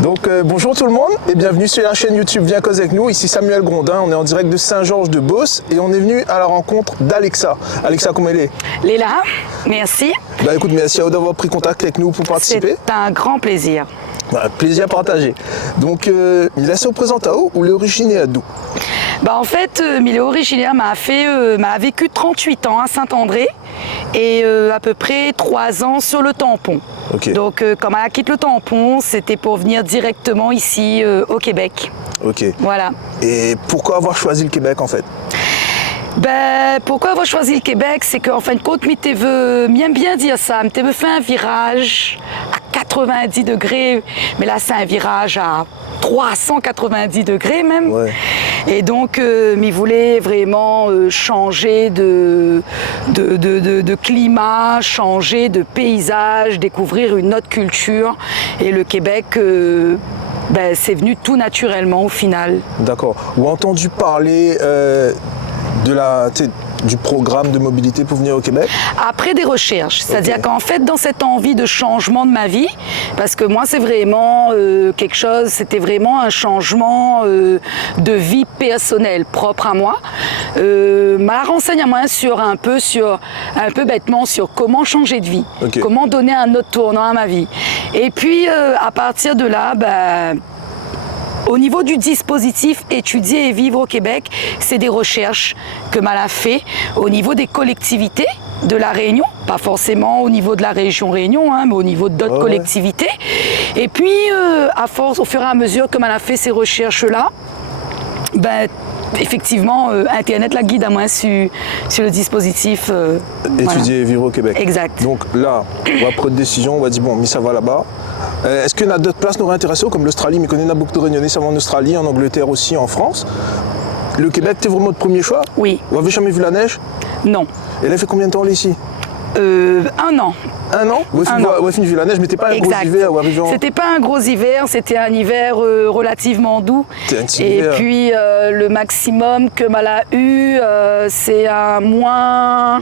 Bonjour tout le monde et bienvenue sur la chaîne YouTube Viens causer avec nous. Ici Samuel Grondin, on est en direct de Saint-Georges-de-Beauce et on est venu à la rencontre d'Alexa. Alexa, comment elle est? Léla, merci. Écoute, merci à vous d'avoir pris contact avec nous pour participer. C'est un grand plaisir. Plaisir partagé. Il se représente à où est originaire d'où? En fait, il est originaire, m'a vécu 38 ans à Saint-André et à peu près 3 ans sur le Tampon. Okay. Donc quand elle quitte le Tampon, c'était pour venir directement ici au Québec. Ok. Voilà. Et pourquoi avoir choisi le Québec en fait? Pourquoi avoir choisi le Québec, c'est qu'en fin de compte, m'aime bien dire ça, me fait un virage à 90 degrés, mais là c'est un virage à 390 degrés même. Ouais. Et donc, il voulait vraiment changer de climat, changer de paysage, découvrir une autre culture. Et le Québec, c'est venu tout naturellement au final. D'accord. Ou entendu parler du programme de mobilité pour venir au Québec? Après des recherches, c'est-à-dire qu'en fait dans cette envie de changement de ma vie, parce que moi c'est vraiment c'était vraiment un changement de vie personnelle propre à moi, m'a renseigné à moi un peu bêtement sur comment changer de vie, comment donner un autre tournant à ma vie. Et puis à partir de là, au niveau du dispositif étudier et vivre au Québec, c'est des recherches que Mala fait au niveau des collectivités de la Réunion, pas forcément au niveau de la région Réunion, mais au niveau d'autres collectivités. Et puis, à force, au fur et à mesure que Mala fait ces recherches-là, effectivement, Internet la guide à moi sur le dispositif. Étudier et vivre au Québec. Exact. Donc là, on va prendre une décision, on va dire, mais ça va là-bas. Est-ce qu'il y a d'autres places nous intéressées, comme l'Australie? Mais connaît beaucoup de Réunionnais, ça va en Australie, en Angleterre aussi, en France. Le Québec, t'es vraiment votre premier choix? Oui. Vous avez jamais vu la neige? Non. Et elle a fait combien de temps là ici? 1 an. 1 an? Vous avez vu la neige, mais c'était pas un gros hiver ou arrivé en... C'était pas un gros hiver, c'était un hiver relativement doux. Et puis le maximum que Mala a eu, c'est un moins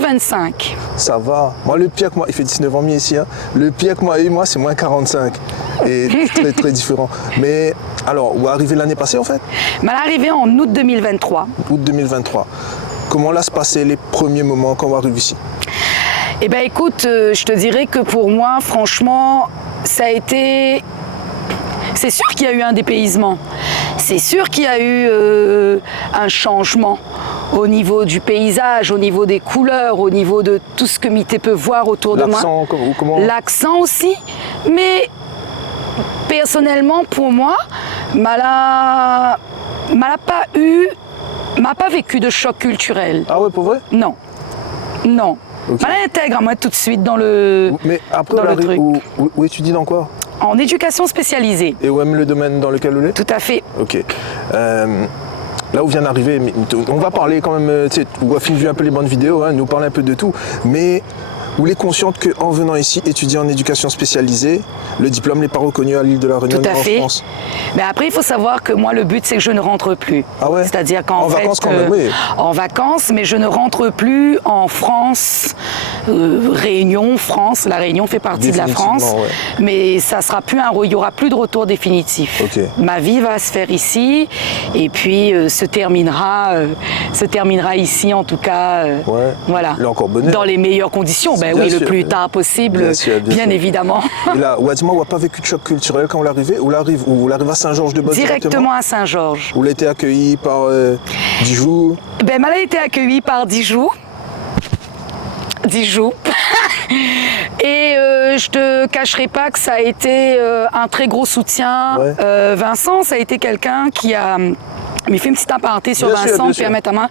25. Ça va. Moi, le pire que moi, il fait 19 ans ici, le pire que moi a eu, c'est moins 45. Et très très différent. Mais alors, où est arrivé l'année passée en fait? Mala est arrivé en août 2023. Août 2023. Comment là se passaient les premiers moments quand on arrive ici? Écoute, je te dirais que pour moi, franchement, ça a été... C'est sûr qu'il y a eu un dépaysement. C'est sûr qu'il y a eu un changement au niveau du paysage, au niveau des couleurs, au niveau de tout ce que Mité peut voir autour de moi. L'accent, comment? L'accent aussi. Mais personnellement, pour moi, m'a pas vécu de choc culturel. Ah ouais, pour vrai? Non. Non. Okay. Mala intègre à moi tout de suite dans le Mais après, dans le truc. Où étudie dans quoi? En éducation spécialisée. Et où aime le domaine dans lequel vous êtes? Tout à fait. Ok. Là où vient d'arriver, on va parler quand même, on va finir un peu les bonnes vidéos, nous parler un peu de tout, mais vous êtes consciente qu'en venant ici étudier en éducation spécialisée, le diplôme n'est pas reconnu à l'île de la Réunion en France? Mais après, il faut savoir que moi, le but, c'est que je ne rentre plus. Ah ouais? C'est-à-dire qu'en fait, vacances quand même, oui. En vacances, mais je ne rentre plus en France, Réunion, France. La Réunion fait partie de la France, ouais. Mais ça sera plus il n'y aura plus de retour définitif. Okay. Ma vie va se faire ici, et puis se terminera ici, en tout cas. Voilà. Là, encore bonheur. Dans les meilleures conditions. Oui, le plus tard possible, bien évidemment. Et là, dis-moi, vous n'avez pas vécu de choc culturel quand vous l'arrivez? Ou vous arrivez à Saint-Georges-de-Beauce directement à Saint-Georges. Vous l'avez été accueilli par Dijou? Mala a été accueillie par Dijou. Et je te cacherai pas que ça a été un très gros soutien. Ouais. Vincent, ça a été quelqu'un qui a... Mais il fait une petite aparté sur Vincent, permettre à moi.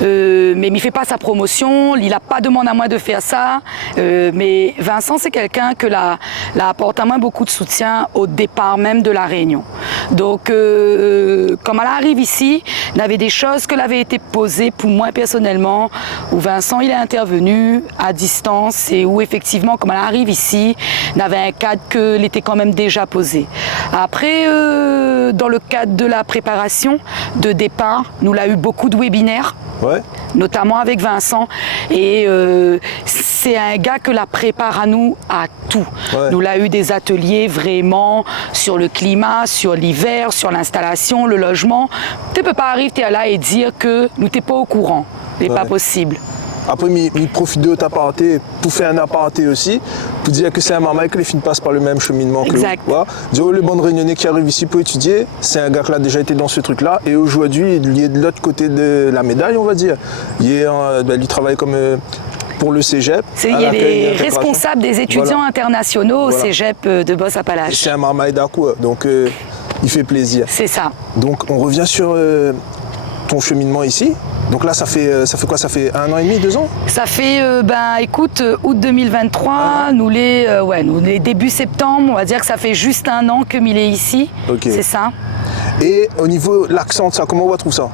Mais il ne fait pas sa promotion, il n'a pas demandé à moi de faire ça. Mais Vincent, c'est quelqu'un que l'a apporté à moi beaucoup de soutien au départ même de la Réunion. Donc, quand elle arrive ici, il y avait des choses que l'avaient été posées pour moi personnellement, où Vincent il est intervenu à distance et où effectivement, comme elle arrive ici, il y avait un cadre qu'il était quand même déjà posé. Après, dans le cadre de la préparation de départ, nous l'a eu beaucoup de webinaires. Ouais. notamment avec Vincent. Et c'est un gars que la prépare à nous à tout. Ouais. Nous l'a eu des ateliers vraiment sur le climat, sur l'hiver, sur l'installation, le logement. Tu ne peux pas arriver là et dire que nous t'es pas au courant. C'est pas possible. Après, il profite de ta parenté pour faire un aparté aussi, pour dire que c'est un maman et que les filles passent par le même cheminement que exact. vous. Dire le bon réunionnais qui arrive ici pour étudier, c'est un gars qui a déjà été dans ce truc-là. Et aujourd'hui, il est de l'autre côté de la médaille, on va dire. Il travaille comme pour le cégep. Il est responsable des étudiants internationaux au cégep de Boss-Appalaches. C'est un maman d'accord, donc il fait plaisir. C'est ça. Donc on revient sur ton cheminement ici. Donc là, ça fait quoi? Ça fait 1 an et demi, 2 ans? Ça fait, écoute, août 2023, nous les début septembre, on va dire que ça fait juste 1 an que Mille est ici. Okay. C'est ça. Et au niveau de l'accent, ça, comment on retrouve ça?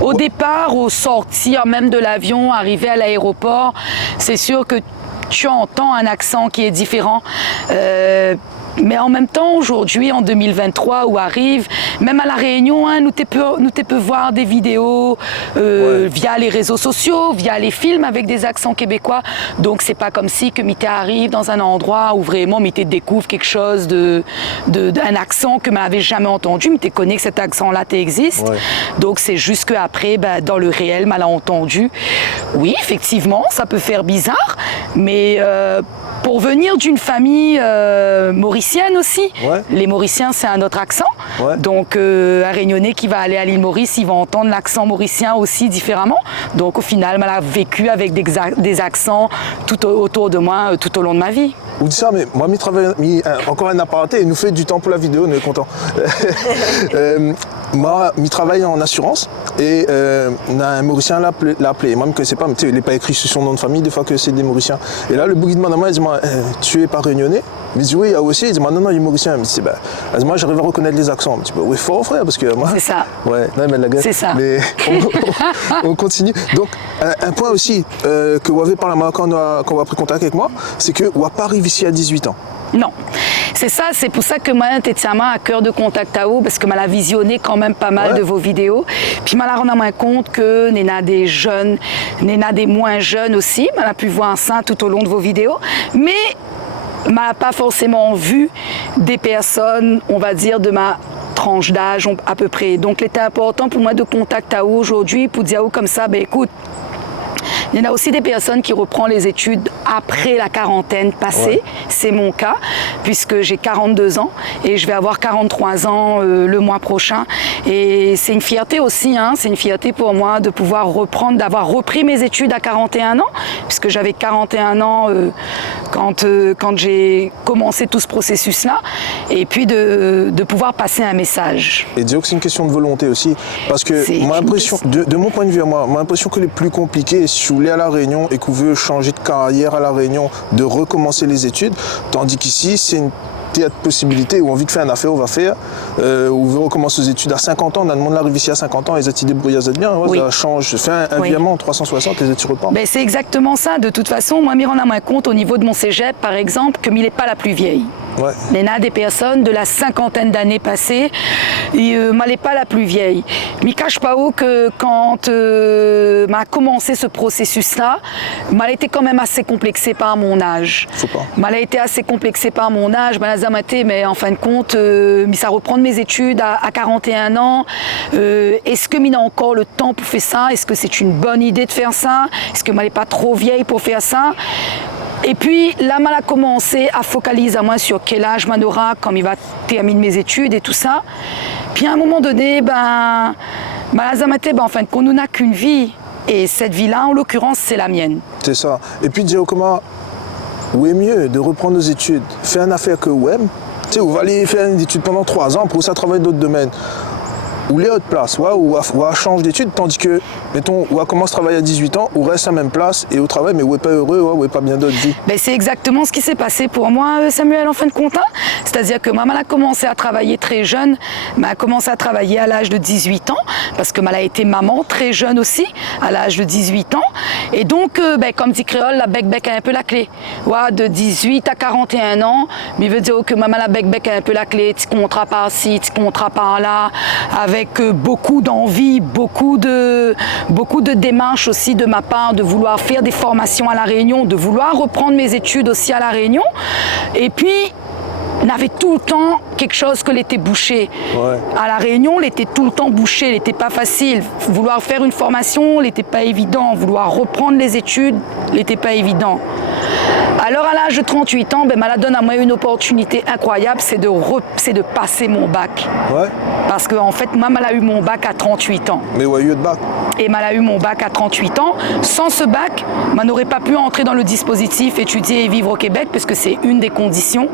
Au départ, au sortir même de l'avion, arriver à l'aéroport, c'est sûr que tu entends un accent qui est différent. Mais en même temps, aujourd'hui, en 2023, où arrive, même à La Réunion, nous peut voir des vidéos via les réseaux sociaux, via les films avec des accents québécois. Donc, c'est pas comme si que Mité arrive dans un endroit où vraiment Mité découvre quelque chose d'un accent que m'avait jamais entendu. Mité connaît que cet accent-là existe. Ouais. Donc, c'est juste qu'après, dans le réel, mal entendu. Oui, effectivement, ça peut faire bizarre, mais pour venir d'une famille mauricienne aussi, les Mauriciens, c'est un autre accent. Ouais. Donc, un Réunionnais qui va aller à l'île Maurice, il va entendre l'accent mauricien aussi différemment. Donc, au final, elle a vécu avec des accents tout autour de moi, tout au long de ma vie. Vous dites ça, mais moi, encore un apparenté, il nous fait du temps pour la vidéo, on est content. Moi, je travaille en assurance et on a un Mauricien l'a appelé. Moi, je ne connaissais pas, mais il n'est pas écrit sur son nom de famille, des fois que c'est des Mauriciens. Et là, le bouguis demande à moi, il dit tu es pas réunionnais? Il me dit oui, il y a aussi. Il dit non, il est Mauricien. Il me dit moi, j'arrive à reconnaître les accents. Je dis oui, fort, frère, parce que moi. C'est ça. Ouais, non, mais la gueule. C'est ça. Mais on continue. Donc, un point aussi que vous avez parlé à moi quand on a pris contact avec moi, c'est que vous n'avez pas arrivé ici à 18 ans. Non, c'est ça, c'est pour ça que moi, Tétiama à cœur de contact à vous, parce que m'a la visionné quand même pas mal de vos vidéos. Puis m'a la rendu moins compte que Néna des jeunes, Néna des moins jeunes aussi, m'a pu voir ça tout au long de vos vidéos. Mais m'a pas forcément vu des personnes, on va dire, de ma tranche d'âge à peu près. Donc, il était important pour moi de contacter à vous aujourd'hui pour dire comme ça, écoute, il y en a aussi des personnes qui reprennent les études après la quarantaine passée. C'est mon cas, puisque j'ai 42 ans et je vais avoir 43 ans le mois prochain. Et c'est une fierté aussi, c'est une fierté pour moi de pouvoir reprendre, d'avoir repris mes études à 41 ans, puisque j'avais 41 ans quand j'ai commencé tout ce processus-là. Et puis de pouvoir passer un message. Et dire que c'est une question de volonté aussi, parce que moi, l'impression, de mon point de vue à moi, l'impression que les plus compliqués, si vous voulez à La Réunion et que vous voulez changer de carrière à La Réunion, de recommencer les études, tandis qu'ici, c'est une possibilité où on envie de faire une affaire, on va faire, où on veut recommencer les études à 50 ans, on a demandé l'arrivée ici à 50 ans, les études débrouillées, ça bien, ça change, fais un virement 360, les études repartent. C'est exactement ça, de toute façon, moi, je me rends à moins compte au niveau de mon cégep, par exemple, que je n'est pas la plus vieille. Il y en a des personnes de la cinquantaine d'années passées, et moi, n'est pas la plus vieille. Je ne cache pas que quand m'a commencé ce processus-là, m'a été quand même assez complexée par mon âge. M'a été assez complexée par mon âge, mais en fin de compte, ça reprend mes études à 41 ans. Est-ce que m'il a encore le temps pour faire ça? Est-ce que c'est une bonne idée de faire ça? Est-ce que m'elle n'est pas trop vieille pour faire ça? Et puis là, m'elle a commencé à focaliser à moi sur quel âge m'en aura quand il va terminer mes études et tout ça. Puis à un moment donné, en fin de compte, nous n'a qu'une vie. Et cette vie-là, en l'occurrence, c'est la mienne. C'est ça. Et puis dire comment où est mieux de reprendre nos études, faire une affaire que vous aimez. Tu sais, vous allez faire une étude pendant 3 ans pour ça travailler dans d'autres domaines. Ou les autres places, ou à change d'études, tandis que, mettons, ou à commence à travailler à 18 ans, ou reste à la même place et au travail, mais où n'est pas heureux, ou n'est pas bien d'autre vie. C'est exactement ce qui s'est passé pour moi, Samuel, en fin de compte. C'est-à-dire que maman a commencé à travailler très jeune, m'a commencé à travailler à l'âge de 18 ans, parce que elle a été maman très jeune aussi, à l'âge de 18 ans. Et donc, comme dit Créole, la bec-bec a un peu la clé. De 18 à 41 ans, mais veut dire que maman la bec-bec a un peu la clé, petit contrat par-ci, petit contrat par-là, avec avec beaucoup d'envie, beaucoup de démarches aussi de ma part, de vouloir faire des formations à La Réunion, de vouloir reprendre mes études aussi à La Réunion. Et puis, on avait tout le temps quelque chose que l'été bouché. Ouais. À La Réunion, l'été tout le temps bouché, l'été pas facile. Vouloir faire une formation, l'été pas évident. Vouloir reprendre les études, l'été pas évident. Alors à l'âge de 38 ans, Mala donne à moi une opportunité incroyable, c'est de passer mon bac. Ouais. Parce qu'en fait, moi, Mala a eu mon bac à 38 ans. Mais ouais, eu de bac. Et Mala a eu mon bac à 38 ans. Sans ce bac, Mala n'aurait pas pu entrer dans le dispositif étudier et vivre au Québec, puisque c'est une des conditions.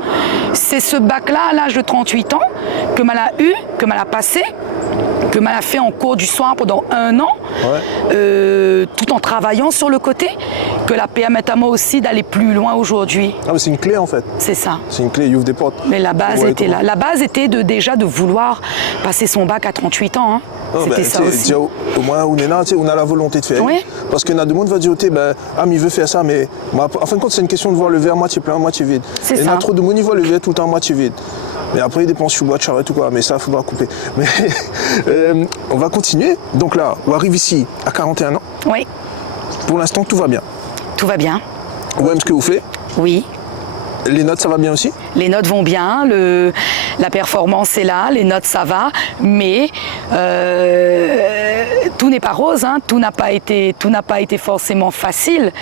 C'est ce bac-là, à l'âge de 38 ans, que Mala a eu, que Mala a passé, que Mala a fait en cours du soir pendant 1 an, tout en travaillant sur le côté, que la permet à moi aussi d'aller plus loin aujourd'hui. Ah, mais c'est une clé en fait. C'est ça. C'est une clé, il ouvre des portes. Mais la base était là. La base était déjà de vouloir passer son bac à 38 ans. Hein. C'était ça aussi. Déjà, au moins, on a la volonté de faire. Oui. Parce que tout le monde va dire, mais il veut faire ça, mais en fin de compte, c'est une question de voir le verre moitié plein, moitié vide. C'est et il y ça. a trop de monde, ils voient le verre tout le temps moitié vide. Mais après, il dépense sur boîte de charrette ou quoi. Mais ça, il faudra couper. Mais on va continuer. Donc là, on arrive ici à 41 ans. Oui, Pour l'instant, tout va bien. tout va bien. Vous aimez ce que vous faites? Oui. Les notes, ça va bien aussi? Les notes vont bien, la performance est là, les notes ça va, mais tout n'est pas rose, hein, tout n'a pas été forcément facile.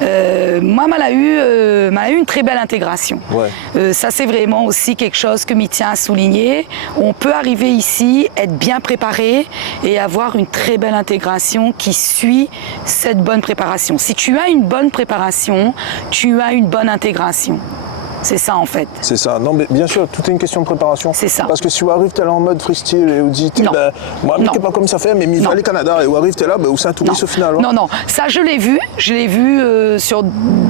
Moi, Mala a eu une très belle intégration. Ouais. Ça, c'est vraiment aussi quelque chose que m'y tient à souligner. On peut arriver ici, être bien préparé et avoir une très belle intégration qui suit cette bonne préparation. Si tu as une bonne préparation, tu as une bonne intégration. C'est ça en fait. C'est ça. Non, mais bien sûr, tout est une question de préparation. C'est ça. Parce que si vous arrivez, t'es là en mode freestyle et vous dites, Non. moi, je ne Non. sais pas comme ça fait, mais il va aller au Canada et vous arrivez, t'es là, où c'est un touriste au final. Hein. Non, non, ça je l'ai vu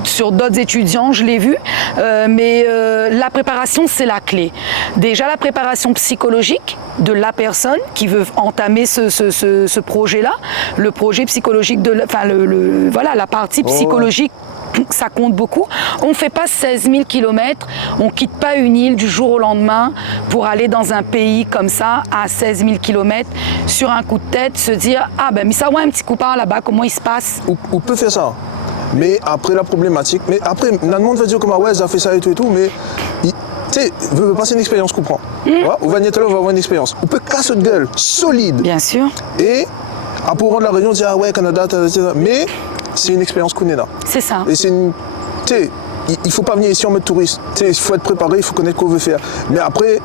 sur d'autres étudiants, je l'ai vu, mais la préparation c'est la clé. Déjà la préparation psychologique de la personne qui veut entamer ce projet-là, le projet psychologique, voilà, la partie psychologique. Ça compte beaucoup. On ne fait pas 16 000 km, on ne quitte pas une île du jour au lendemain pour aller dans un pays comme ça à 16 000 km sur un coup de tête, se dire « Ah ben, mais ça ouais, un petit coup par là-bas, comment il se passe ?» On peut faire ça. Mais après la problématique, mais après, tout le monde va dire comme ouais, ça fait ça et tout, mais tu sais, veut passer une expérience qu'on prend. On va venir là, on va avoir une expérience. On peut casser de gueule, solide. Bien sûr. Et après rendre la réunion, dire ah ouais, Canada, mais c'est une expérience qu'on est là. C'est ça. Et c'est une. Tu sais, il ne faut pas venir ici en mode touriste. Tu sais, il faut être préparé, il faut connaître ce qu'on veut faire. Mais après,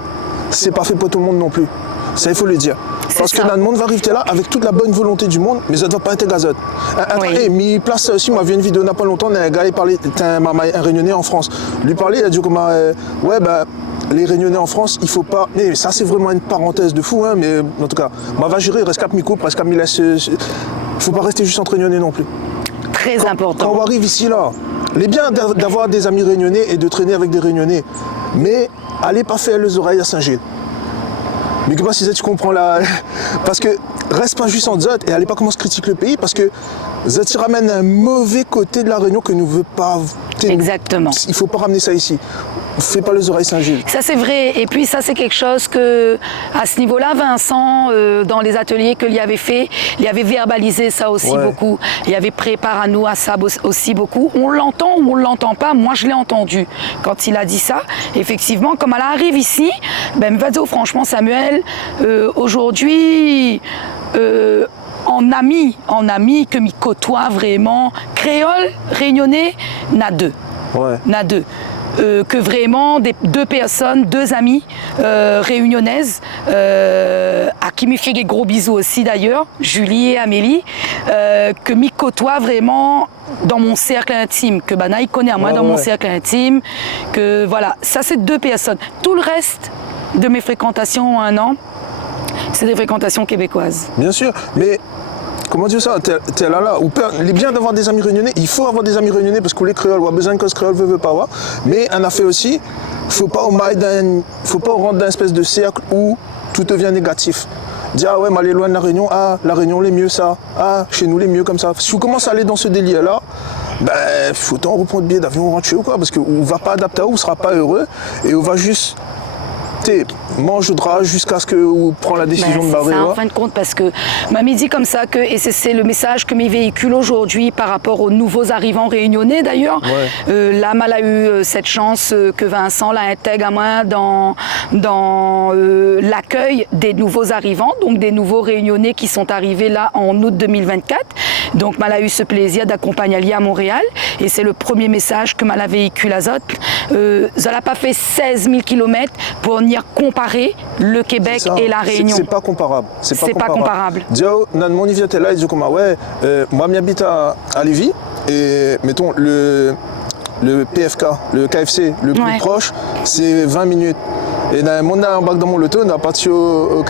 c'est pas fait pour tout le monde non plus. Ça, il faut le dire. Parce que le monde va arriver là avec toute la bonne volonté du monde, mais ça ne doit pas être gazote. Mais place ça aussi, moi, j'ai vu une vidéo il n'y a pas longtemps, un gars, il parlait, un Réunionnais en France. Lui parlait, il a dit comment, les Réunionnais en France, il faut pas. Mais ça, c'est vraiment une parenthèse de fou, hein, mais en tout cas, moi, va gérer, reste cap mi-coupe, reste cap mi laisse. Il ne faut pas rester juste entre Réunionnais non plus. Très important. Quand on arrive ici, là, il est bien d'avoir des amis réunionnais et de traîner avec des Réunionnais, mais allez pas faire les oreilles à Saint-Gilles. Mais que si tu comprends là, parce que reste pas juste en Zot et allez pas commencer à critiquer le pays parce que Zot ramène un mauvais côté de la Réunion que nous veut pas. Exactement. Il faut pas ramener ça ici. Fais pas les oreilles Saint-Gilles. Ça c'est vrai. Et puis ça c'est quelque chose que, à ce niveau-là, Vincent, dans les ateliers qu'il y avait fait, il y avait verbalisé ça aussi beaucoup. Il y avait préparé à nous à ça aussi beaucoup. On l'entend ou on l'entend pas. Moi je l'ai entendu quand il a dit ça. Effectivement, comme elle arrive ici, me va dire franchement Samuel, aujourd'hui. En ami que m'y côtoie vraiment, créole, réunionnais, n'a deux. Ouais. N'a deux. Que vraiment deux personnes, deux amies réunionnaises, à qui me fait des gros bisous aussi d'ailleurs, Julie et Amélie, que m'y côtoie vraiment dans mon cercle intime, que Banaï connaît à moi dans mon cercle intime, que voilà, ça c'est deux personnes. Tout le reste de mes fréquentations en 1 an, c'est des fréquentations québécoises. Bien sûr, mais comment dire ça, t'es là, il est bien d'avoir des amis réunionnais, il faut avoir des amis réunionnais parce que les créoles, on a besoin que ce créole veut pas avoir, mais un affaire aussi, faut pas rentrer dans une espèce de cercle où tout devient négatif. Dire ah ouais, mais aller loin de la Réunion, ah la Réunion les mieux ça, ah chez nous les mieux comme ça. Si vous commencez à aller dans ce délire là, faut autant reprendre le billet d'avion, on rentre chez vous quoi, parce qu'on va pas adapter à vous, on sera pas heureux et on va juste mange le drap jusqu'à ce que vous prend la décision de barrer. C'est ça, en fin de compte, parce que m'a dit comme ça que, et c'est le message que mes véhicules aujourd'hui par rapport aux nouveaux arrivants réunionnais d'ailleurs. Là, mal a eu cette chance que Vincent la intègre à moi dans l'accueil des nouveaux arrivants, donc des nouveaux réunionnais qui sont arrivés là en août 2024. Donc mal a eu ce plaisir d'accompagner Ali à Montréal, et c'est le premier message que mal véhicule Azote. Ça n'a pas fait 16 000 km pour venir comparer le Québec et la Réunion. C'est pas comparable. C'est pas comparable. Dio, mon vient là, il dit comme ouais, moi j'habite à Lévis, et mettons le PFK, le KFC le plus proche, c'est 20 minutes. Et on a un bac dans mon loto, on a parti au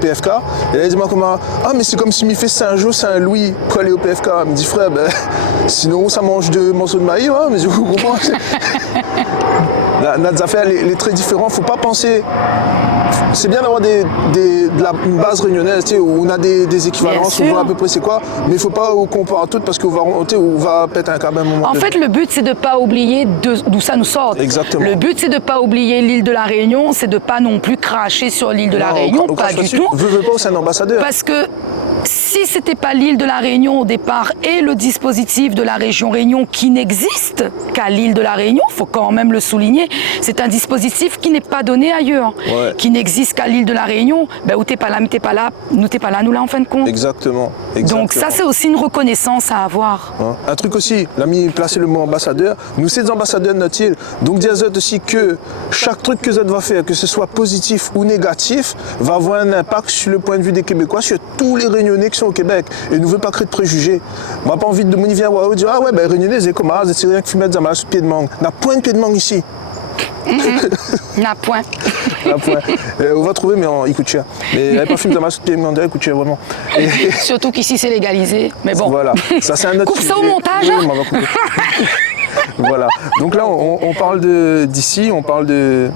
PFK. Et là, il dit moi comment, ah mais c'est comme si m'y fait Saint-Jean, Saint-Louis, collé au PFK. Il me dit frère, ben, sinon ça mange 2 morceaux de maïs, hein, mais je vous comprends. Notre affaire, elle est très différente. Faut pas penser. C'est bien d'avoir une base réunionnaise, tu sais, où on a des équivalences, on voit à peu près c'est quoi, mais il ne faut pas comparer tout parce qu'on va péter un câble à un moment. En fait, le but, c'est de ne pas oublier d'où ça nous sort. Exactement. Le but, c'est de ne pas oublier l'île de la Réunion, c'est de ne pas non plus cracher sur l'île de la Réunion, pas du tout. Veux pas, c'est un ambassadeur. Parce que si ce n'était pas l'île de la Réunion au départ et le dispositif de la région Réunion qui n'existe qu'à l'île de la Réunion, il faut quand même le souligner, c'est un dispositif qui n'est pas donné ailleurs, qui n'existe qu'à l'île de la Réunion, ben, où tu n'es pas là, mais tu n'es pas là, nous t'es pas là, nous là en fin de compte. Exactement. Donc ça c'est aussi une reconnaissance à avoir. Un truc aussi, l'ami placé le mot ambassadeur, nous c'est des ambassadeurs de notre île, donc dire aussi que chaque truc que Zot va faire, que ce soit positif ou négatif, va avoir un impact sur le point de vue des Québécois, sur tous les Réunionnais qui sont au Québec. Et nous ne veut pas créer de préjugés. Moi, pas envie de mon dire, ah ouais, ben Réunionnais, c'est comme ça, c'est rien que fumer de la pied de mangue. On n'a point de pied de mangue ici. N'a point. On va trouver, mais il coûte cher. Mais il n'y avait pas film de masse de pied de mangue, il coûte cher vraiment. Surtout qu'ici, c'est légalisé. Mais bon. Voilà. Ça, c'est un autre coupe sujet. Ça au montage. Oui, on va couper. Voilà. Donc là, on parle d'ici, on parle de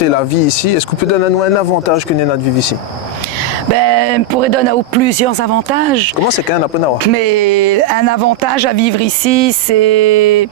la vie ici. Est-ce qu'on peut donner un avantage que notre vie ici? Ben, pourrait donner plusieurs avantages. Comment c'est qu'un Aponawa? Mais un avantage à vivre ici, c'est...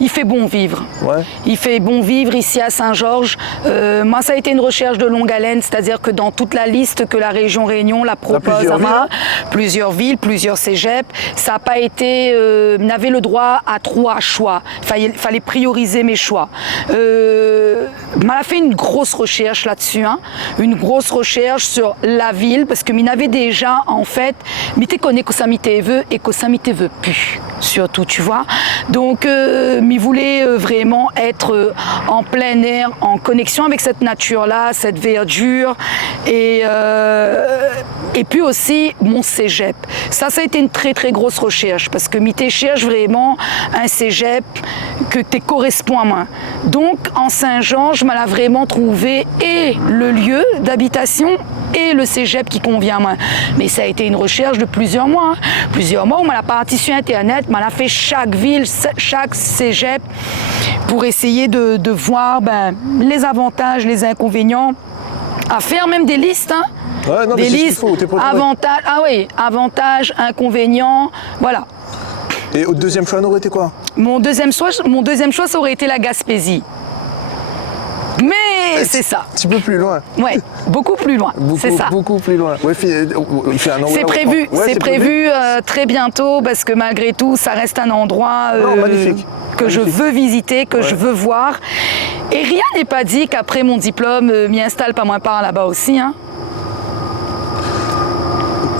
Il fait bon vivre. Ouais. Il fait bon vivre ici à Saint-Georges. Moi, ça a été une recherche de longue haleine, c'est-à-dire que dans toute la liste que la région Réunion la propose à moi, plusieurs villes, plusieurs cégeps, ça n'a pas été... n'avait le droit à 3 choix. Il fallait prioriser mes choix. M'a fait une grosse recherche là-dessus, hein. Une grosse recherche sur la ville, parce que m'y avait déjà en fait, m'y connaît que ça m'y veut et que ça m'y veut plus, surtout, tu vois. Donc, m'y voulait vraiment être en plein air, en connexion avec cette nature-là, cette verdure, et puis aussi mon cégep. Ça a été une très très grosse recherche, parce que m'y cherche vraiment un cégep que te correspond à moi. Donc, en Saint-Georges, je m'en vraiment trouvé et le lieu d'habitation et le cégep qui convient à moi. Mais ça a été une recherche de plusieurs mois. Hein. Plusieurs mois où on m'a parti sur Internet, on a fait chaque ville, chaque cégep pour essayer de voir les avantages, les inconvénients, à faire même des listes. Hein. Ouais, non, des listes, avantages, inconvénients, voilà. Et au deuxième choix, aurait été quoi? Mon deuxième choix, ça aurait été la Gaspésie. Mais c'est ça. Un petit peu plus loin. Ouais, beaucoup plus loin. C'est ça. Beaucoup plus loin. Ouais, c'est prévu, très bientôt parce que malgré tout, ça reste un endroit magnifique. Que je veux visiter, que je veux voir. Et rien n'est pas dit qu'après mon diplôme, m'y installe pas moins par là-bas aussi. Hein.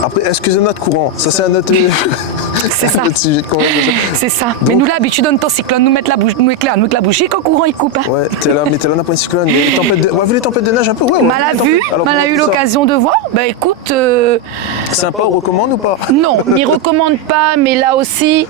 Après, excusez notre courant. Ça, c'est un autre. C'est ça. Sujet de conversation. C'est ça. Donc, mais nous, l'habitude, on cyclone, nous mettre la bougie, nous éclaire, nous avec la bougie, quand le courant il coupe. Hein. Ouais, t'es là, on n'a pas une cyclone. Vous les tempêtes de neige un peu? Ouais. Mal a eu l'occasion de voir. Ben écoute. Sympa, on recommande ou pas? Non, m'y recommande pas, mais là aussi,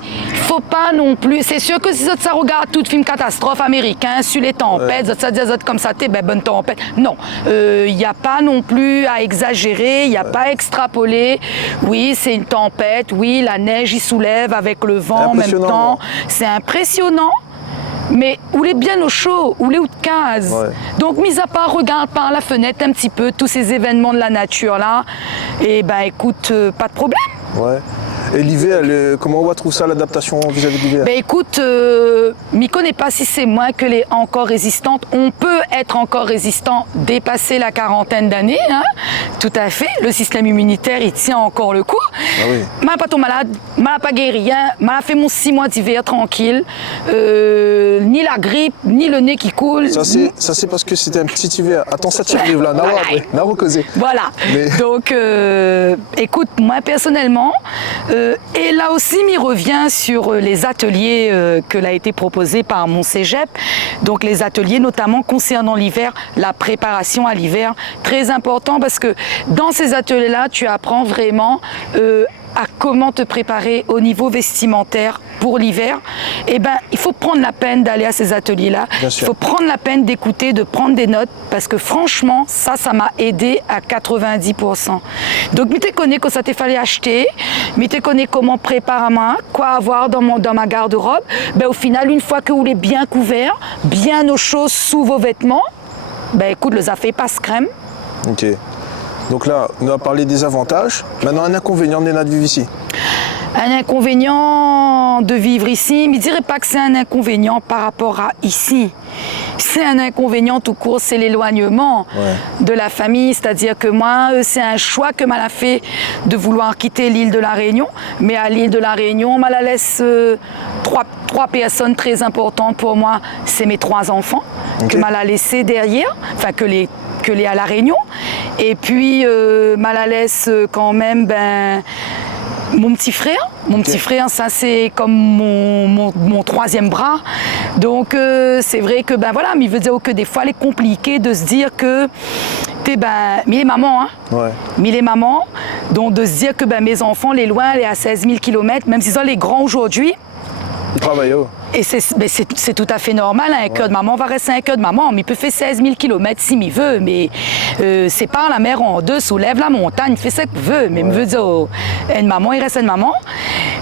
faut pas non plus. C'est sûr que si ça regarde tout film catastrophe américain sur les tempêtes, ça dit comme ça, t'es bonne tempête. Non, il n'y a pas non plus à exagérer, il n'y a pas à extrapoler. Oui, c'est une tempête, oui, la neige y soulève avec le vent en même temps. C'est impressionnant. Mais où est bien au chaud, où est de case. Ouais. Donc, mis à part, regarde par la fenêtre un petit peu tous ces événements de la nature là, et écoute, pas de problème. Ouais. Et l'hiver, comment on va trouver ça, l'adaptation vis-à-vis de l'hiver? Ben écoute, m'y connais pas si c'est moi que les encore résistantes. On peut être encore résistant, dépasser la quarantaine d'années, hein, tout à fait. Le système immunitaire, il tient encore le coup. Ah oui. M'a pas tombé malade, m'a pas guéri rien, m'a fait mon 6 mois d'hiver tranquille. Ni la grippe, ni le nez qui coule. Ça c'est parce que c'était un petit hiver. Attends, ça t'arrive là, n'a causé. Voilà. Mais... Donc, écoute, moi personnellement, et là aussi m'y revient sur les ateliers que l'a été proposé par mon cégep. Donc les ateliers notamment concernant l'hiver, la préparation à l'hiver, très important parce que dans ces ateliers-là, tu apprends vraiment à comment te préparer au niveau vestimentaire pour l'hiver. Eh ben, il faut prendre la peine d'aller à ces ateliers-là. Il faut prendre la peine d'écouter, de prendre des notes, parce que franchement, ça m'a aidé à 90%. Donc, je te connais que ça t'est fallait acheter, je te connais comment préparer moi, quoi avoir dans ma garde-robe. Ben, au final, une fois que vous êtes bien couvert, bien aux choses sous vos vêtements, ben, écoute, le zafé passe crème. Ok. Donc là, on a parlé des avantages. Maintenant, un inconvénient de vivre ici. Un inconvénient de vivre ici, mais je ne dirais pas que c'est un inconvénient par rapport à ici. C'est un inconvénient tout court, c'est l'éloignement de la famille. C'est-à-dire que moi, c'est un choix que m'a fait de vouloir quitter l'île de la Réunion. Mais à l'île de la Réunion, m'a laisse trois personnes très importantes pour moi. C'est mes 3 enfants que m'a laissé derrière, enfin que les à la Réunion. Et puis, m'a laisse quand même, mon petit frère. Mon petit frère, ça c'est comme mon 3e bras. Donc c'est vrai que voilà, mais il veut dire que des fois, il est compliqué de se dire que mais les mamans, hein. Ouais. Mais les mamans, donc de se dire que mes enfants, les loin, elle est à 16 000 km, même s'ils sont les grands aujourd'hui. Ils travaillent. Et c'est tout à fait normal, hein, un cœur de maman va rester un cœur de maman, mais il peut faire 16 000 km s'il m'y veut, mais sépare la mer en deux, soulève la montagne, il fait ce qu'il veut, mais il veut dire, une maman, il reste une maman,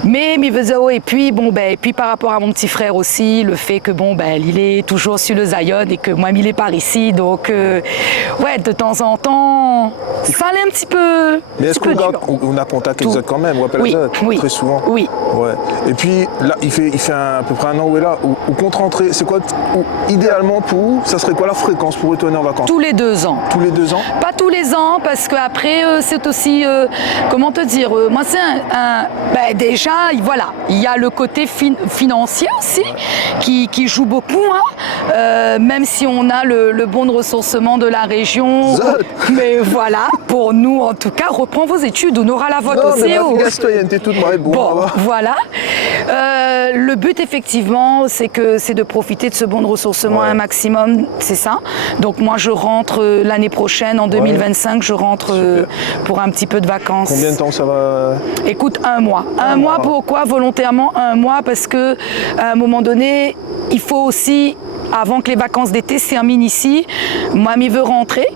mais il veut dire, et puis, et puis par rapport à mon petit frère aussi, le fait que, il est toujours sur le Zion et que moi, il est par ici, donc, de temps en temps, ça allait un petit peu. Mais est-ce qu'on a contact avec vous quand même, on appelle très souvent? Oui. Ouais. Et puis, là, il fait à peu près un an où est là, ou compte rentrer, c'est quoi, idéalement pour vous, ça serait quoi la fréquence pour retourner en vacances? Tous les 2 ans. Tous les 2 ans? Pas tous les ans, parce qu'après, c'est aussi, comment te dire, moi c'est déjà, voilà, il y a le côté financier aussi, qui joue beaucoup, hein, même si on a le bon de ressourcement de la région, mais voilà, pour nous en tout cas, reprends vos études, on aura la vôtre aussi. Bon, voilà. Le but effectivement, c'est de profiter de ce bon de ressourcement un maximum, c'est ça. Donc moi je rentre l'année prochaine, en 2025, je rentre pour un petit peu de vacances. Combien de temps ça va? Écoute, 1 mois. Un mois, pourquoi volontairement 1 mois? Parce que à un moment donné, il faut aussi, avant que les vacances d'été se terminent ici, moi, je veux rentrer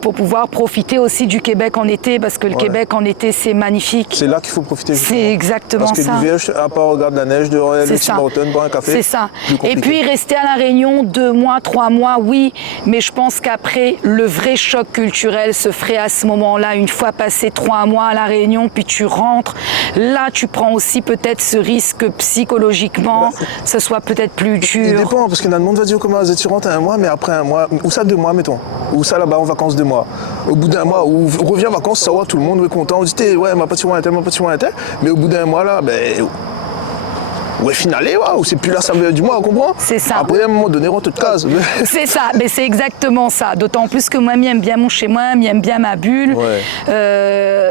pour pouvoir profiter aussi du Québec en été, parce que le Québec en été, c'est magnifique. C'est là qu'il faut profiter. C'est exactement ça. Parce que l'hiver, à part regarder la neige, dehors, aller au Tim Hortons, boire un café. C'est ça. Et puis, rester à La Réunion 2 mois, 3 mois, oui, mais je pense qu'après, le vrai choc culturel se ferait à ce moment-là, une fois passé 3 mois à La Réunion, puis tu rentres. Là, tu prends aussi peut-être ce risque psychologiquement, ce soit peut-être plus dur. Il dépend, parce que le monde va dire comment tu rentres 1 mois, mais après 1 mois, ou ça 2 mois, mettons, ou ça là-bas en vacances 2 mois. Au bout d'1 mois, ou on revient en vacances, ça va, tout le monde est content, on dit ouais, ma petite un tel, mais au bout d'1 mois là, finalé, ou c'est plus là, ça veut du mois, on comprend? C'est ça. Après, à un moment donné, on te case. C'est ça, mais c'est exactement ça. D'autant plus que moi, j'aime bien mon chez moi, j'aime bien ma bulle,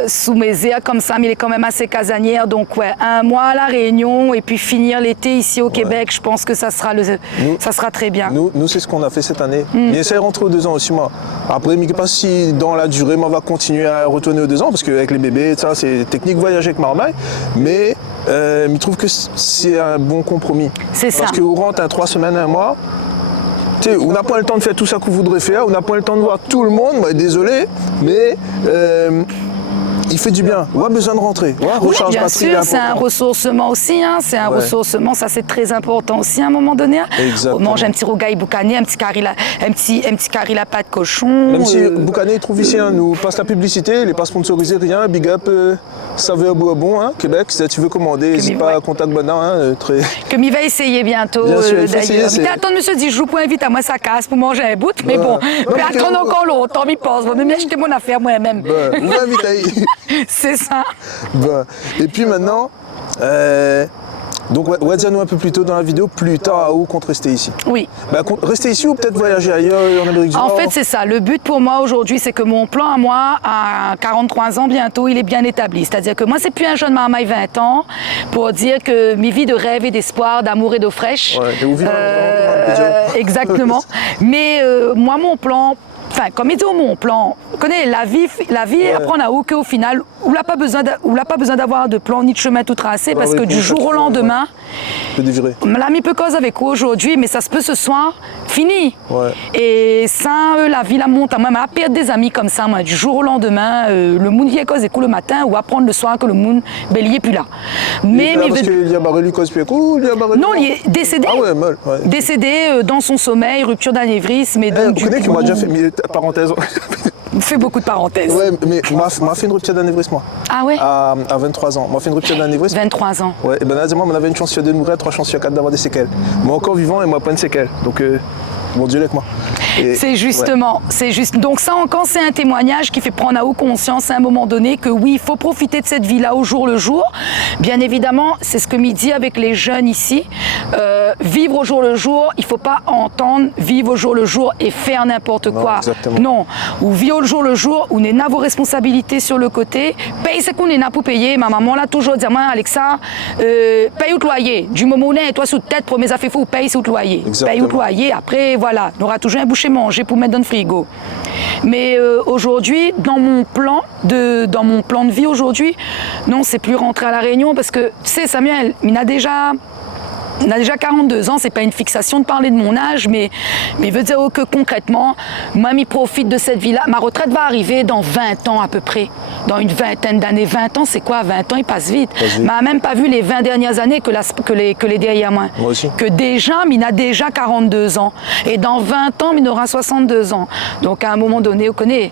sous mes airs comme ça, mais il est quand même assez casanière. Donc, 1 mois à La Réunion et puis finir l'été ici au Québec, je pense que ça sera très bien. Nous c'est ce qu'on a fait cette année. J'essaie de rentrer aux 2 ans aussi, moi. Après, je ne sais pas si dans la durée, on va continuer à retourner aux 2 ans, parce qu'avec les bébés, ça, c'est technique voyager avec Marmaille, mais je trouve que c'est un bon compromis. C'est ça. Parce qu'on rentre à 3 semaines, 1 mois. On n'a pas le temps de faire tout ça que vous voudrez faire, on n'a pas le temps de voir tout le monde, désolé, mais il fait du bien. On a besoin de rentrer. Ouais, Oui, recharge bien batterie, il est sûr, c'est un important. ressourcement aussi. Hein, c'est un Ouais. ressourcement, ça c'est très important aussi à un moment donné. Hein. Exactement. On mange un petit rogaille boucané, un petit curry lapin de cochon. Même si Boucané il trouve ici, hein, nous passe la publicité, il n'est pas sponsorisé, rien. Big up, Saveur Bourbon, hein, Québec. Si tu veux commander, n'hésite pas à contact Bonin. Hein, très... Que m'y va essayer bientôt. Bien sûr, il faut essayer, d'ailleurs. c'est- Mais attends, monsieur dit, je vous invite à moi sa casse pour manger un bout. Mais Ouais. bon, Non, mais mais attends que- encore longtemps, m'y pense. Je vais même acheter mon affaire moi-même. Ben, on va inviter. C'est ça. Ben, et puis maintenant, donc on va dire nous un peu plus tôt dans la vidéo, plus tard, où compte rester ici. Oui. Ben, rester ici ou peut-être voyager ailleurs en Amérique du En Nord. fait, c'est ça. Le but pour moi aujourd'hui, c'est que mon plan à moi, à 43 ans bientôt, il est bien établi. C'est-à-dire que moi, c'est plus un jeune marmaille 20 ans pour dire que mes vies de rêve et d'espoir, d'amour et d'eau fraîche. Ouais, et où vivre, on peut dire. Exactement. Mais moi, mon plan. Enfin, comme il dit mon plan, vous connaissez, la vie apprend à où qu'au final, où l'a pas besoin d'avoir de plan ni de chemin tout tracé, parce que oui, du jour au complètement, lendemain, peut dévirer. l'ami peut cause avec vous aujourd'hui, mais ça se peut ce soir, fini. Ouais. Et ça, la vie la monte. Moi, ma perdre des amis comme ça, moi, du jour au lendemain, le monde y est cause et coup le matin, ou apprendre le soir que le monde bélier plus là. Mais Parce qu'il y a barré lui cause puis coup, il y a barré. non, il est décédé. Ah ouais, mal. Ouais. Décédé dans son sommeil, rupture d'anévrisme. Et donc, Vous connaissez qu'il m'a déjà fait, parenthèse. fait beaucoup de parenthèses. Ouais, mais m'a fait une rupture d'anévrisme, moi. Ah ouais À 23 ans. M'a fait une rupture d'anévrisme. 23 ans. Ouais, et ben là, moi, on avait une chance sur 2 de mourir, 3 chances sur 4 d'avoir des séquelles. Moi encore vivant et moi pas une séquelle. Donc, bon Dieu avec moi. Et- C'est justement, c'est juste. Donc ça encore, c'est un témoignage qui fait prendre à haut conscience à un moment donné que oui, il faut profiter de cette vie-là au jour le jour. Bien évidemment, c'est ce que m'y dit avec les jeunes ici. Vivre au jour le jour, il ne faut pas entendre vivre au jour le jour et faire n'importe Non, quoi. exactement. Non. Ou vivre au jour le jour, où n'est pas vos responsabilités sur le côté. Paye ce qu'on est là pour payer. Ma maman l'a toujours dit, moi, Alexa, paye au loyer. Du moment où on est, toi sous tête, pour mes affaires, il faut payer au loyer. Exactement. Paye au loyer. Après, voilà, on aura toujours un boucher manger pour mettre dans le frigo. Mais aujourd'hui, dans mon plan de vie aujourd'hui, non, c'est plus rentrer à la Réunion parce que, tu sais, Samuel, il a déjà 42 ans, c'est pas une fixation de parler de mon âge, mais veut dire que concrètement, moi, je profite de cette vie-là. Ma retraite va arriver dans 20 ans à peu près, dans une vingtaine d'années. 20 ans, c'est quoi? 20 ans, ils passent vite. Passe vite. Je même pas vu les 20 dernières années que les derrière moi. Moi aussi. Que déjà, il a déjà 42 ans. Et dans 20 ans, il aura 62 ans. Donc à un moment donné, vous connaissez,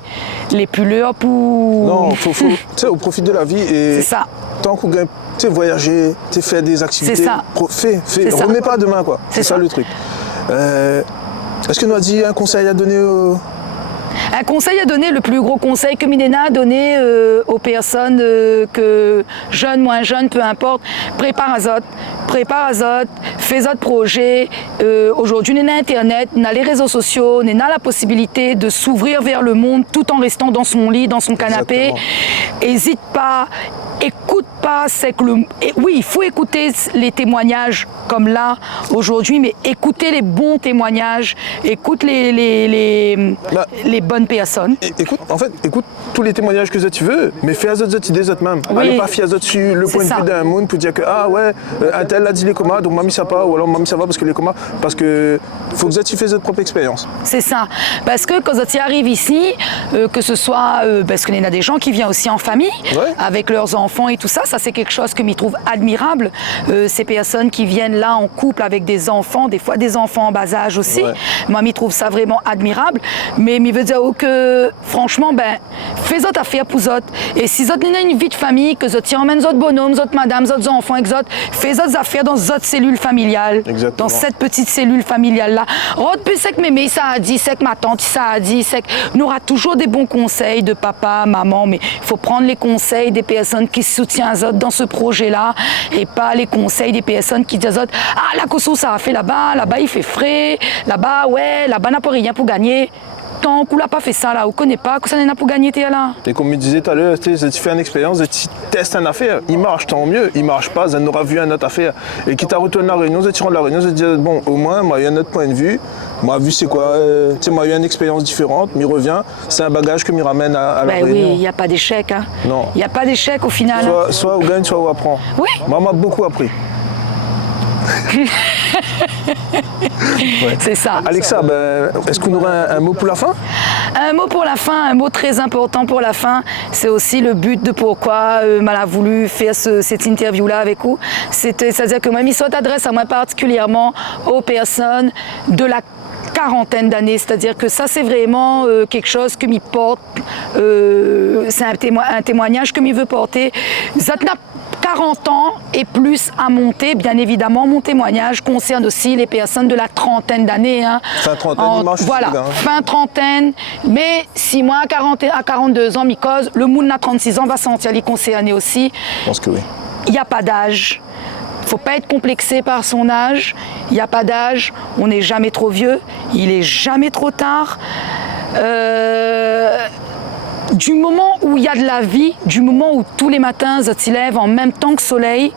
les puleurs pour... Non, faut tu sais, on profite de la vie et C'est ça. tant qu'on gagne, tu sais, voyager, tu sais, faire des activités. C'est ça. Fais, C'est ça. remets pas demain, quoi. C'est C'est ça ça. le truc. Est-ce que nous a dit un conseil à donner aux... Un conseil à donner, le plus gros conseil que Minena a donné aux personnes que jeunes, moins jeunes, peu importe, prépare azote, fais votre projet. Aujourd'hui, on a Internet, on a les réseaux sociaux, on a la possibilité de s'ouvrir vers le monde tout en restant dans son lit, dans son canapé. N'hésite pas. Écoute pas, c'est que oui, il faut écouter les témoignages comme là, aujourd'hui, mais écoutez les bons témoignages, écoute les bonnes personnes. Écoute tous les témoignages que tu veux, mais fais à autres idées même. Oui. Allez pas fier sur le C'est point de ça. vue d'un monde pour dire que ah ouais, un tel a dit les comas, donc mamie ça pas, ou alors mamie ça va parce que les comas, parce que faut que tu fasses votre propre expérience. C'est ça. Parce que quand tu arrives ici, que ce soit parce qu'il y en a des gens qui viennent aussi en famille, Ouais. avec leurs enfants et tout ça, ça c'est quelque chose que je trouve admirable. Ces personnes qui viennent là en couple avec des enfants, des fois des enfants en bas âge aussi. Ouais. Moi, je trouve ça vraiment admirable. Mais je veux dire que franchement, fais votre affaire pour autres. Et si vous avez une vie de famille, que vous emmènez votre bonhomme, votre madame, votre enfants, fais votre affaire dans votre cellule familiale. Exactement. Dans cette petite cellule familiale-là. Rode plus c'est que mémé, ça a dit, c'est que ma tante, ça a dit, c'est que... On aura toujours des bons conseils de papa, maman, mais il faut prendre les conseils des personnes qui soutiennent les autres dans ce projet-là et pas les conseils des personnes qui disent aux autres, ah, la Koso, ça a fait là-bas il fait frais, là-bas, ouais, là-bas, n'a pas rien pour gagner. Tant qu'on n'a pas fait ça, là, on ne connaît pas, que ça n'a pas pour gagner, t'es là. Et comme je disais tout à l'heure, tu fais une expérience, tu testes une affaire, il marche, tant mieux, il marche pas, on aura vu une autre affaire. Et quitte à retourner à la réunion, tu rentres à la réunion, tu dis, bon, au moins, moi, il y a un autre point de vue, moi, vu c'est quoi, tu sais, moi, il y a une expérience différente, m'y revient, c'est un bagage que m'y ramène à la Ben oui, réunion. il n'y a pas d'échec. Hein. Non. Il n'y a pas d'échec au final. Soit on gagne, soit on apprend. Oui. Moi, on m'a beaucoup appris. C'est ça. Alexa, est-ce qu'on aura un mot pour la fin? Un mot pour la fin, un mot très important pour la fin, c'est aussi le but de pourquoi mal a voulu faire cette interview-là avec vous. C'est-à-dire que moi, je s'adresse à moi particulièrement aux personnes de la quarantaine d'années, c'est-à-dire que ça c'est vraiment quelque chose que m'y porte, c'est un témoignage que m'y veut porter. Zatna 40 ans et plus à monter, bien évidemment, mon témoignage concerne aussi les personnes de la trentaine d'années. Hein. Fin trentaine, voilà, fin trentaine, mais si moi à 42 ans, mi cause, le monde à 36 ans va sentir les concernés aussi. Je pense que oui. Il n'y a pas d'âge. Il ne faut pas être complexé par son âge. Il n'y a pas d'âge. On n'est jamais trop vieux. Il n'est jamais trop tard. Du moment où il y a de la vie, du moment où tous les matins, ça s'y lève en même temps que le soleil,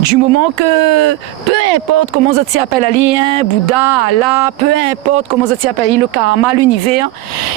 du moment que, peu importe comment ça s'y appelle Ali, Bouddha, Allah, peu importe comment ça s'y appelle le karma, l'univers,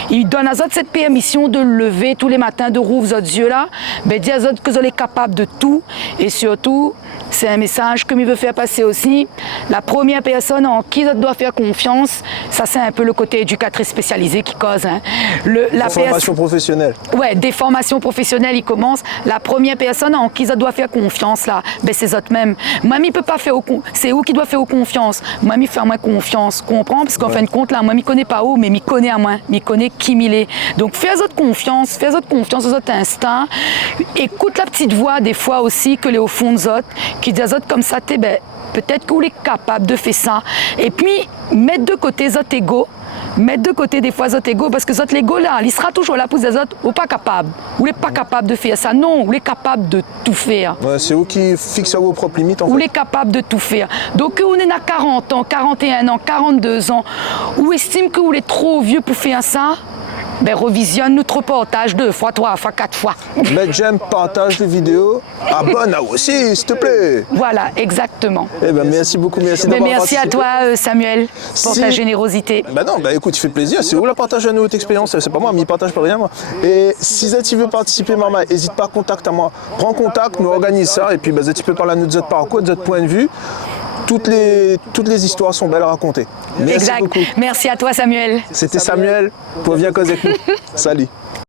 il donne à cette permission de lever tous les matins, de rouvrir vos yeux là, ben dire à que vous êtes capable de tout, et surtout, c'est un message que je veux faire passer aussi. La première personne en qui je dois faire confiance, ça c'est un peu le côté éducatrice spécialisée qui cause. Hein. La formation professionnelle. Ouais, des formations professionnelles, il commence. La première personne en qui je dois faire confiance là, ben c'est eux-mêmes. Moi, je peux pas faire c'est eux qui doivent faire confiance. Moi, je fais à moi confiance, comprends? Parce qu'en fin de compte là, moi, je connais pas où, mais je connais à moi, je connais qui il est. Donc, fais confiance aux autres instincts. Écoute la petite voix des fois aussi que les au fond des autres. Qui disent comme ça, ben, peut-être que vous êtes capable de faire ça. Et puis, mettre de côté votre ego, mettre de côté des fois votre ego, parce que votre ego là, il sera toujours là pour les autres, ou pas capable. Vous n'êtes pas capable de faire ça. Non, vous êtes capable de tout faire. Ouais, c'est vous qui fixez vos propres limites. Vous êtes capable de tout faire. Donc, que vous êtes à 40 ans, 41 ans, 42 ans, ou estime que vous êtes trop vieux pour faire ça, ben, revisionne notre reportage 2 fois, 3 fois, 4 fois. Mets j'aime, partage les vidéos, abonne-toi aussi, s'il te plaît. Voilà, exactement. Eh ben, merci beaucoup, merci d'avoir Merci à participé. toi, Samuel, pour ta générosité. Ben non, ben écoute, il fait plaisir. Si vous voulez partager une autre expérience, c'est pas moi, mais il partage pas rien, moi. Et si tu veux participer, maman, n'hésite pas à contacter moi. Prends contact, nous organise ça, et puis ben, tu peux parler de notre parcours, de notre point de vue. Toutes les histoires sont belles à raconter. Merci exact. beaucoup. Merci à toi, Samuel. C'était Samuel pour Viens causer avec nous. Salut.